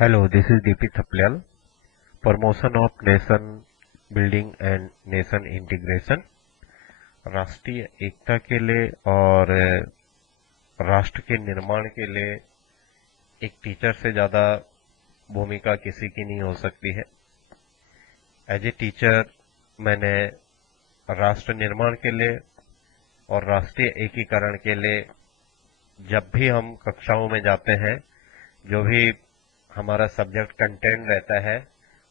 Hello, this is DP Thaplyal. Promotion of Nation Building and Nation Integration. राष्ट्रीय एकता के लिए और राष्ट्र के निर्माण के लिए एक टीचर से ज्यादा भूमिका किसी की नहीं हो सकती है। एज ए टीचर मैंने राष्ट्र निर्माण के लिए और राष्ट्रीय एकीकरण के लिए जब भी हम कक्षाओं में जाते हैं, जो भी हमारा सब्जेक्ट कंटेंट रहता है,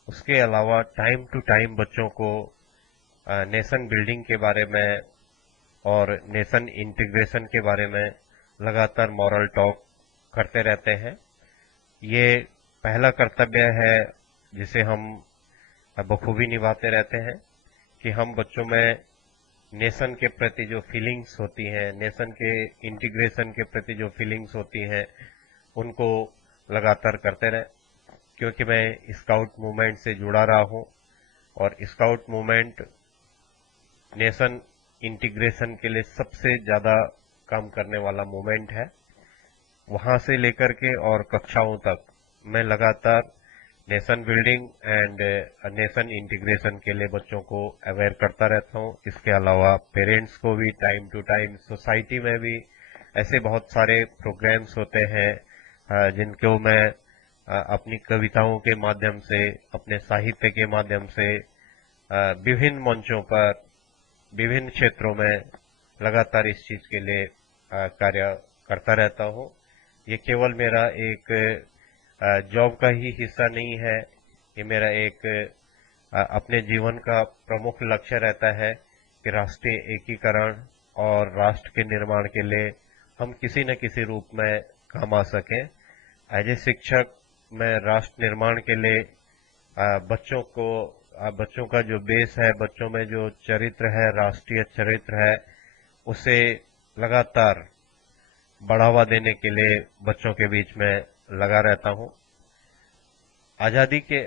उसके अलावा टाइम टू टाइम बच्चों को नेशन बिल्डिंग के बारे में और नेशन इंटीग्रेशन के बारे में लगातार मॉरल टॉक करते रहते हैं। ये पहला कर्तव्य है जिसे हम बखूबी निभाते रहते हैं कि हम बच्चों में नेशन के प्रति जो फीलिंग्स होती हैं, नेशन के इंटीग्रेशन के प्रति जो फीलिंग्स होती हैं, उनको लगातार करते रहे। क्योंकि मैं स्काउट मूवमेंट से जुड़ा रहा हूं और स्काउट मूवमेंट नेशन इंटीग्रेशन के लिए सबसे ज्यादा काम करने वाला मूवमेंट है। वहां से लेकर के और कक्षाओं तक मैं लगातार nation building and nation integration के लिए बच्चों को अवेयर करता रहता हूं। इसके अलावा पेरेंट्स को भी टाइम टू टाइम, सोसाइटी में भी ऐसे बहुत सारे प्रोग्राम्स होते हैं जिनको मैं अपनी कविताओं के माध्यम से, अपने साहित्य के माध्यम से विभिन्न मंचों पर, विभिन्न क्षेत्रों में लगातार इस चीज के लिए कार्य करता रहता हूं। ये केवल मेरा एक जॉब का ही हिस्सा नहीं है, ये मेरा एक अपने जीवन का प्रमुख लक्ष्य रहता है कि राष्ट्रीय एकीकरण और राष्ट्र के निर्माण के लिए हम किसी न किसी रूप में काम आ सकें। एज ए शिक्षक मैं राष्ट्र निर्माण के लिए बच्चों का जो बेस है, बच्चों में जो चरित्र है, राष्ट्रीय चरित्र है, उसे लगातार बढ़ावा देने के लिए बच्चों के बीच में लगा रहता हूं। आजादी के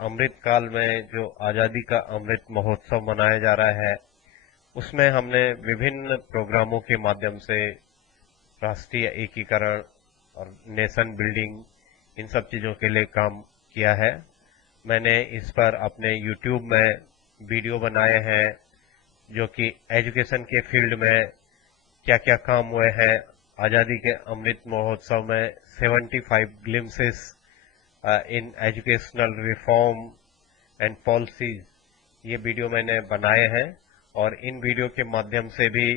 अमृत काल में जो आजादी का अमृत महोत्सव मनाया जा रहा है, उसमें हमने विभिन्न प्रोग्रामों के माध्यम से राष्ट्रीय एकीकरण और नेशन बिल्डिंग, इन सब चीजों के लिए काम किया है। मैंने इस पर अपने YouTube में वीडियो बनाए हैं जो कि एजुकेशन के फील्ड में क्या क्या काम हुए हैं। आजादी के अमृत महोत्सव में 75 glimpses in educational reform and policies, ये वीडियो मैंने बनाए हैं और इन वीडियो के माध्यम से भी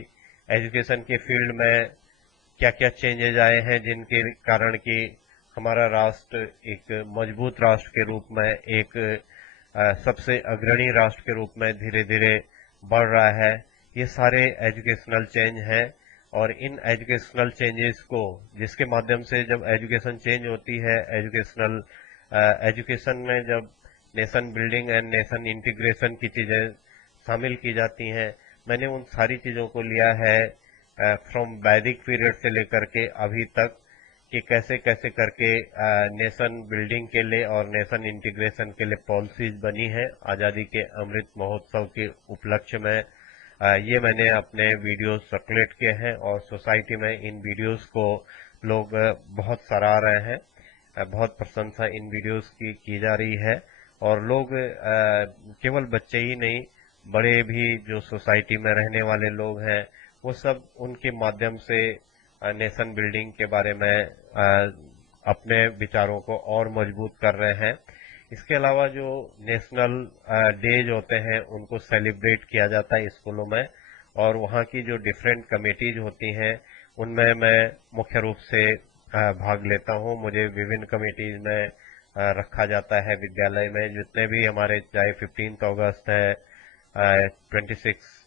एजुकेशन के फील्ड में क्या क्या चेंजेज आए हैं, जिनके कारण कि हमारा राष्ट्र एक मजबूत राष्ट्र के रूप में, एक सबसे अग्रणी राष्ट्र के रूप में धीरे धीरे बढ़ रहा है। ये सारे एजुकेशनल चेंज हैं और इन एजुकेशनल चेंजेस को, जिसके माध्यम से जब एजुकेशन चेंज होती है, एजुकेशन में जब nation building and nation integration की चीजें शामिल की जाती हैं, मैंने उन सारी चीजों को लिया है फ्रॉम वैदिक पीरियड से लेकर के अभी तक कि कैसे कैसे करके नेशन बिल्डिंग के लिए और नेशन इंटीग्रेशन के लिए पॉलिसीज बनी है आजादी के अमृत महोत्सव के उपलक्ष्य में। ये मैंने अपने वीडियोस सर्कुलेट किए हैं और सोसाइटी में इन वीडियोस को लोग बहुत सराह रहे हैं। बहुत प्रशंसा इन वीडियोस की जा रही है और लोग केवल बच्चे ही नहीं, बड़े भी जो सोसाइटी में रहने वाले लोग हैं, वो सब उनके माध्यम से नेशन बिल्डिंग के बारे में अपने विचारों को और मजबूत कर रहे हैं। इसके अलावा जो नेशनल डेज होते हैं, उनको सेलिब्रेट किया जाता है स्कूलों में और वहाँ की जो डिफरेंट कमेटीज होती हैं, उनमें मैं मुख्य रूप से भाग लेता हूँ। मुझे विभिन्न कमेटीज में रखा जाता है विद्यालय में। जितने भी हमारे, चाहे 15 अगस्त है, 26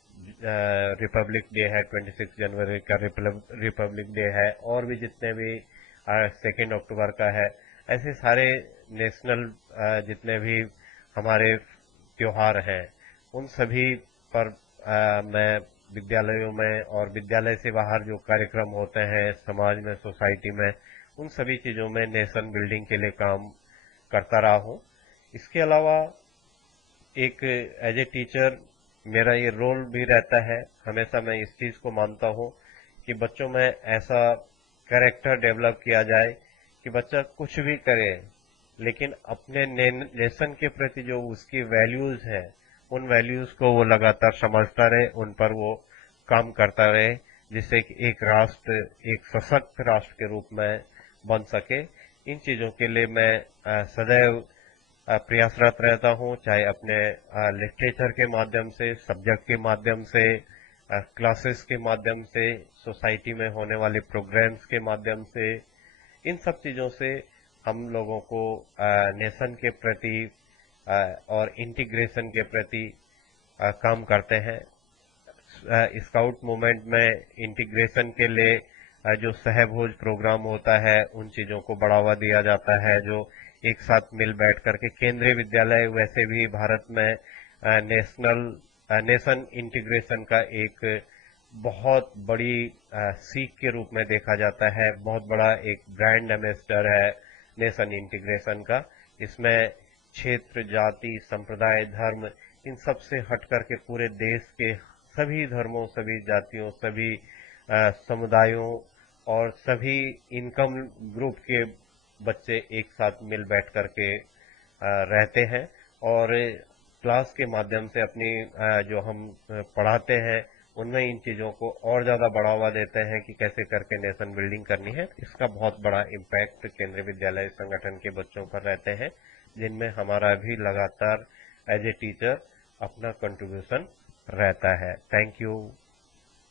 रिपब्लिक डे है, 26 जनवरी का रिपब्लिक डे है, और भी जितने भी 2 अक्टूबर का है, ऐसे सारे नेशनल जितने भी हमारे त्योहार हैं, उन सभी पर मैं विद्यालयों में और विद्यालय से बाहर जो कार्यक्रम होते हैं समाज में, सोसाइटी में, उन सभी चीजों में नेशन बिल्डिंग के लिए काम करता रहा हूं। इसके अलावा एक एज ए टीचर मेरा ये रोल भी रहता है, हमेशा मैं इस चीज को मानता हूं कि बच्चों में ऐसा कैरेक्टर डेवलप किया जाए कि बच्चा कुछ भी करे, लेकिन अपने नेशन के प्रति जो उसकी वैल्यूज हैं, उन वैल्यूज को वो लगातार समझता रहे, उन पर वो काम करता रहे, जिससे कि एक राष्ट्र एक सशक्त राष्ट्र के रूप में बन सके। इन चीजों के लिए मैं सदैव प्रयासरत रहता हूँ, चाहे अपने लिटरेचर के माध्यम से, सब्जेक्ट के माध्यम से, क्लासेस के माध्यम से, सोसाइटी में होने वाले प्रोग्राम्स के माध्यम से। इन सब चीजों से हम लोगों को नेशन के प्रति और इंटीग्रेशन के प्रति काम करते हैं। स्काउट मूवमेंट में इंटीग्रेशन के लिए जो सहभोज प्रोग्राम होता है, उन चीजों को बढ़ावा दिया जाता है, जो एक साथ मिल बैठ करके केंद्रीय विद्यालय वैसे भी भारत में नेशन इंटीग्रेशन का एक बहुत बड़ी सीख के रूप में देखा जाता है। बहुत बड़ा एक ब्रांड एम्बेसडर है नेशन इंटीग्रेशन का। इसमें क्षेत्र, जाति, संप्रदाय, धर्म, इन सब से हट करके पूरे देश के सभी धर्मों, सभी जातियों, सभी समुदायों और सभी इनकम ग्रुप के बच्चे एक साथ मिल बैठ करके रहते हैं, और क्लास के माध्यम से अपनी जो हम पढ़ाते हैं, उनमें इन चीजों को और ज्यादा बढ़ावा देते हैं कि कैसे करके नेशन बिल्डिंग करनी है। इसका बहुत बड़ा इम्पैक्ट केंद्रीय विद्यालय संगठन के बच्चों पर रहते हैं, जिनमें हमारा भी लगातार एज ए टीचर अपना कंट्रीब्यूशन रहता है। Thank you.